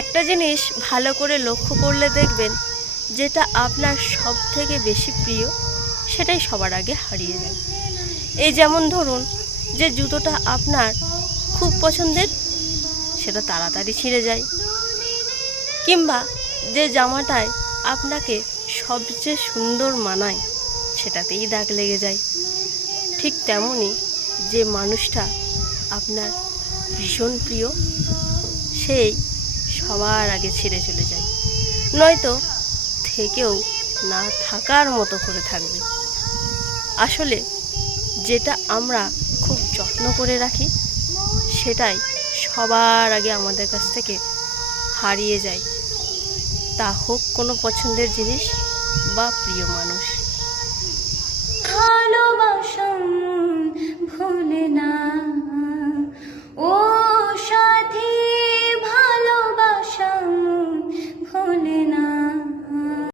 একটা জিনিস ভালো করে লক্ষ্য করলে দেখবেন, যেটা আপনার সব থেকে বেশি প্রিয় সেটাই সবার আগে হারিয়ে যায়। এই যেমন ধরুন, যে জুতোটা আপনার খুব পছন্দের সেটা তাড়াতাড়ি ছিঁড়ে যায়, কিংবা যে জামাটায় আপনাকে সবচেয়ে সুন্দর মানায় সেটাতেই দাগ লেগে যায়। ঠিক তেমনই যে মানুষটা আপনার ভীষণ প্রিয় সেই সবার আগে ছেড়ে চলে যায়, নয়তো থেকেও না থাকার মতো করে থাকবে। আসলে যেটা আমরা খুব যত্ন করে রাখি সেটাই সবার আগে আমাদের কাছ থেকে হারিয়ে যায়, তা হোক কোনো পছন্দের জিনিস বা প্রিয় মানুষ। ভালোবাসা ভুলে না ও